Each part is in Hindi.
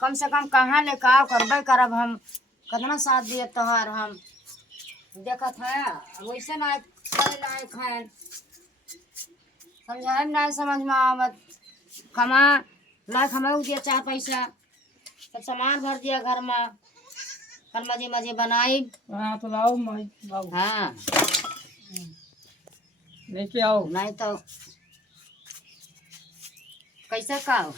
कम से कम कहाँ ले का करबे करब हम कितना साथ दिए तोहार हम देखत है वैसे ना लायक है समझाए नहीं समझ में आवत कमा लायक हमें दिया 4 पैसा सब सामान भर दिया घर में कल मजे मजे बनाई। हाँ तो लाओ मैं लाओ हाँ लेके आओ। नहीं तो कैसे का हो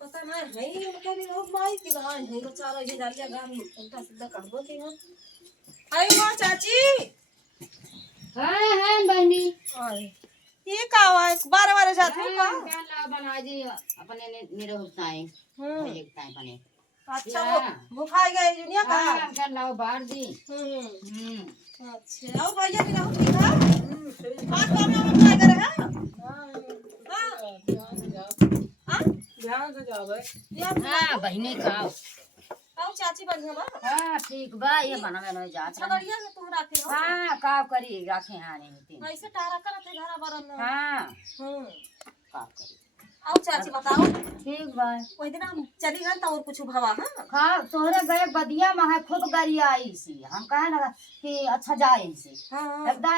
पता नहीं है उनका भी बहुत माई की ना है बेचारा ये डालिया गाम उल्टा सीधा कर दो कि हां आई मां चाची हाँ बहनी आए ये का हुआ बार बार जाती है का क्या ला बना दी अपने निरो होताए देखता है अपने अच्छा वो खाई गए दुनिया का क्या लाओ बाहर दी अच्छा आओ भैया भी रहो ठीक है बात करना मत क्या करे है हां ध्यान से जाओ भाई। हाँ बहनी का आओ चाची बढ़िया बा हाँ ठीक बा ये बनावे न जात अच्छा बढ़िया है तुम राखे हो हाँ का करी राखे हाने होती ऐसे टारा करते घरा बरन हाँ का करी आओ चाची बताओ ठीक बा ओई दिन हम चली गए तो और कुछ भवा हां हाँ तोहरे गए बदिया में है खुद गरिया आई सी हम कहे ना कि अच्छा जाए से हां एकदम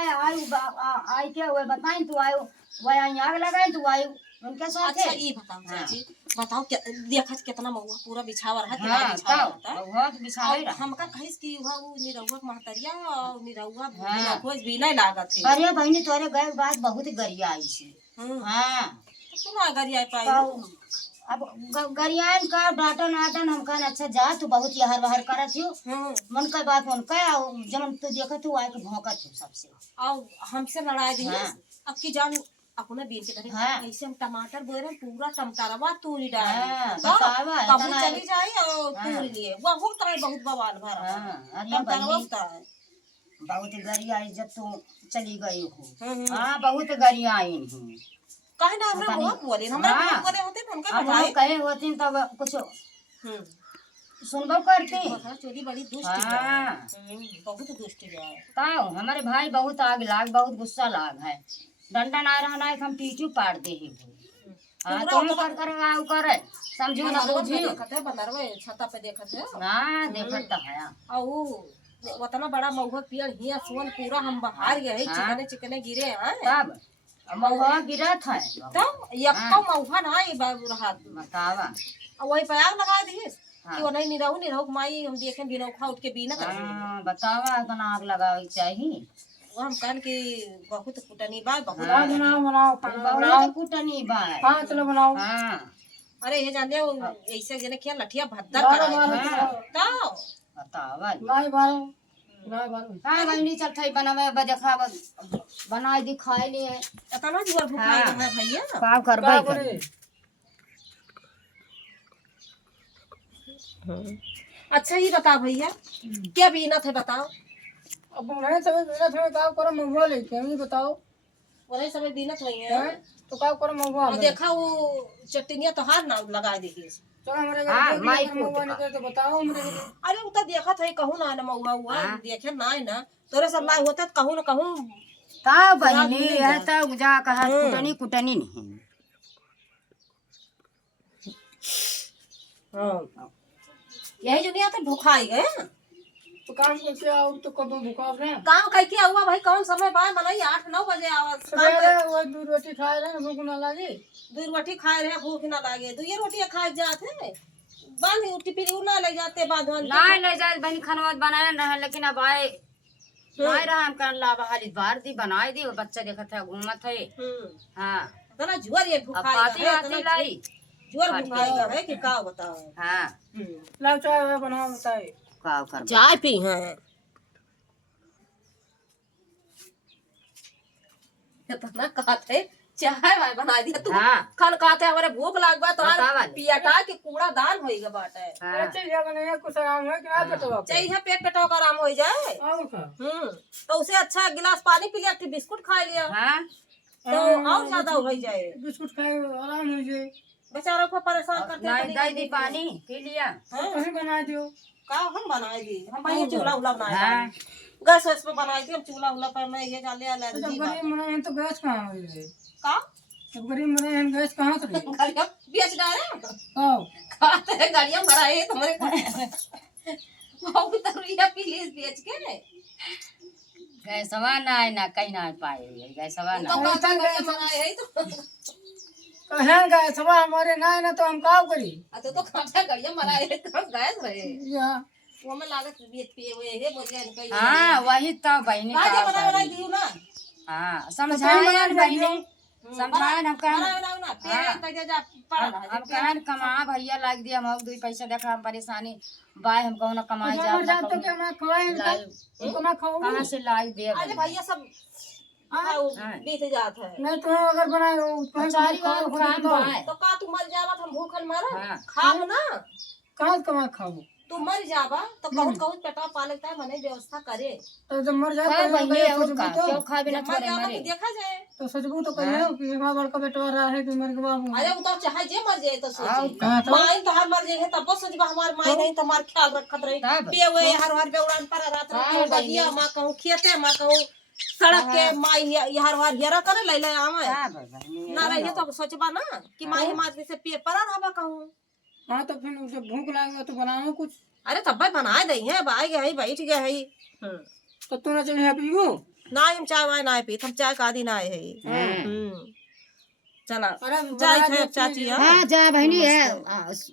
आई के हुए बताई तू आयो वह आग लगाई तू आयो उनके साथ अच्छा ये बताओ चाची बताओ क्या देखत कितना महुआ पूरा बिछावर है कितना हाँ बिछावर है बहुत बिछाई और हमका कहिस कि वो निरहुआ महतरिया और निरहुआ बिना खोज भी नहीं लागत है अरे बहनी तोरे गए बात बहुत गरिया आई सी हाँ तो तुम आ गरिया पाई अब गरियान का डाटन आटन हमका अच्छा जा तू बहुत यहर बहर करत हो मन का बात मन का जमन तू देखत हो आए के भौंकत हो सबसे और हमसे लड़ाई दी अब की जान अपने बीन के घरे ऐसे हम टमाटर बोए रहे पूरा टमाटरवा तूरी डाल कबू चली जाए और तूरी लिए बहुत तरह बहुत बवाल भरा टमाटरवा बहुत गरिया आई जब तू चली गई हो हाँ बहुत गरिया आई हूँ काहे ना हमरा बहुत बोले हमरा बहुत बोले होते तो उनका बताए कहे होती तब कुछ सुनबो करती चोरी बड़ी दुष्ट है बहुत दुष्ट है ताऊ हमारे भाई बहुत आग लाग बहुत गुस्सा लाग है डंडा ना रहना है हम टीचू पाड़ दे ही हां तुम कर आउ करे समझो ना बुझी देखत है बनरवे छता पे देखत है हां देखत त है औ उतना बड़ा महुआ पेड़ हिया सोन पूरा हम बाहर गए चिकने चिकने गिरे हैं तब महुआ गिरत है तब यक्का महुआ ना ये रहा बतावा और वही पे आग लगा दी कि वो नहीं निरहु माई हम देखें बिना उठा उठ के बीना कर हां बतावा इतना आग लगावे चाहिए वो हम कहन कि बहुत कुटनी बा बहुत बनाओ कुटनी बा हाँ चलो बनाओ। हां अरे ये जान दे ऐसे जने क्या लठिया भद्दा करा तो बतावा नहीं बारो हां बहनी चल थई बनावे बा देखावा बनाई दिखाई लिए इतना जुआर भूखा है भैया का करबै करे अच्छा ये बता भैया क्या बीनत है बताओ अब नहीं समझ मेरा थोड़ा काम करो महुआ लेके हम बताओ वही समय बीनत हुई है तो काम करो महुआ और देखा वो चटनिया तो हाथ ना लगा देगी चलो हमारे घर माई महुआ निकल तो बताओ हमरे अरे वो तो देखत है कहूं ना ना महुआ हुआ देखे ना है ना तोरे सब लाई होता कहूं ना कहूं ता बहनी है तो जा कहा कुटनी कुटनी नहीं हां यही दुनिया तो भूखाई गए तो काम करके आओ तो कब भूखा है काम कह के हुआ भाई कौन समय बाय बनाई 8-9 बजे आवाज सवेरे वो दूध रोटी खाए रहे भूख ना लगी दो रोटी खाए रहे भूख ना लगे दो ये रोटी खाए जाते बांध टिफिन ना ले जाते बांधन ना ले जाए बनी खाना बनाए रहे लेकिन अब आए नहीं रहा हम कर ला हाली बार दी बनाई दी बच्चा देखत है घूमत है हां तना जुआर ये भूखा आती आती लाई जुआर भूखा है कि का बताओ हां लाओ चाय बनाओ बताए का कर चाय पी हैं इतना कहते चाय वाय बना दिया तू खान कहते हमारे भूख लागबा तो पियाटा के कूड़ा दान होइगा बाटे चाहिए बने कुछ आराम है कि ना पेटवा चाहिए पेट पेटवा का आराम हो जाए और का तो उसे अच्छा गिलास पानी पी लिया बिस्कुट खा लिया हां तो और ज्यादा हो जाए बिस्कुट खाए आराम हो जाए बेचारों को परेशान करते नहीं दे दी पानी पी लिया कहीं बना दियो का हम बनाए दी हम भाई चूल्हा उला बनाए हाँ। गैस वैस पे बनाई थी हम चूल्हा उला पर मैं ये डाले जब एलर्जी गरीब मरे हैं तो गैस कहाँ हो रही है? का जब गरीब मरे हैं गैस कहाँ से रही? गाड़ियां बेच डाले आओ खाते हैं गाड़ियां भराए तुम्हारे बहुत रुपया प्लीज बेच के गैसवा ना ना कहीं ना पाए गैसवा ना तो कहते गाड़ियां भराए है तो कहें गैस हवा हमारे ना है ना तो हम का करी? तो खाते गाड़ियां भराए है तो गैस रहे या वो में लागत बेच पे हुए है बोलिए इनका ये हाँ वही तो बहनी आज का बना बना दियो ना हाँ समझाए बहनी समझाए हम कहा बना बना ना पेड़ कह जा पड़ा रहा हम कहा कमा भैया लाग दिया हम दो पैसा देखा हम परेशानी बाय हम कहूँ ना कमाई जा मर जात तो क्या मैं खवाए उनको मैं खाऊं? कहाँ से लाई दे अरे भैया सब खाओ बीत जात है नहीं तो अगर बनाए तो सारी बात खान पाए तो का तू मर जावा हम भूखल मर हाँ। खाओ ना कहाँ से कमा खाओ? तू मर जावा तो कहूँ कहूँ पेटवा पालता है मने व्यवस्था करे तो जब मर जाए हाँ तो बहनी सोचबू और का तो क्यों खाए बिना जब मर छोड़े जावा मरे तो देखा जाए तो सोचबू तो कहियो कि हमारा बड़का बेटा रहा है कि मर के बाबू अरे वो तो चाहे जे मर जाए तो सोचे हाँ तो माई तो हर मर जाए तब वो सोचबा हमार माई नहीं तो हमार ख्याल रखत रही तब। पे हुए हर हर पे उड़ान पर रात हाँ, रात बजिया मां कहूँ खेते मां कहूँ सड़क के माई हर हर हेरा करे ले ले आवे हाँ बहनी ना रही तो सोचबा ना कि माई हमारे से पे पर रहबा कहूँ हाँ तो फिर जब भूख लागेगा तो बनाओ कुछ। अरे तब भाई बनाए दई है भाई गए है बैठ गए है तो तू ना चलिए पीबू? ना हम चाय वाय ना पी हम चाय का आदि ना है चला अरे चाय थे चाची हाँ जा बहनी है